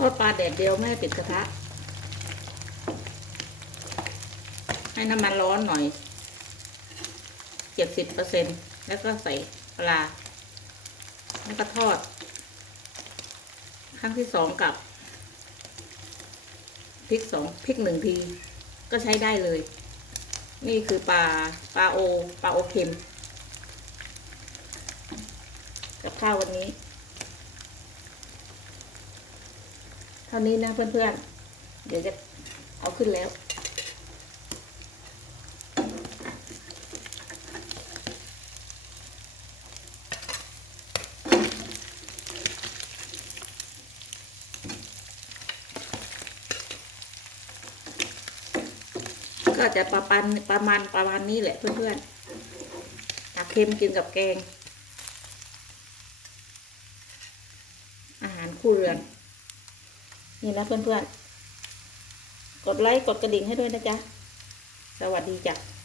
ทอดปลาแดดเดียวไม่ให้ปิดกระทะ ให้น้ำมันร้อนหน่อยเจ็ดสิบเปอร์เซ็นแล้วก็ใส่ปลา แล้วก็ทอด ครั้งที่สองกับพริกสองพริกหนึ่งที ก็ใช้ได้เลย นี่คือปลาปลาโอปลาโอเค็มกับข้าววันนี้ เท่านี้นะเพื่อนๆ เดี๋ยวจะเอาขึ้นแล้ว ก็จะประมาณประมาณประมาณนี้แหละเพื่อนๆตักเค็มกินกับแกง อาหารคู่เรือน นี่นะเพื่อนๆ กดไลค์กดกระดิ่งให้ด้วยนะจ๊ะ สวัสดีจ้ะ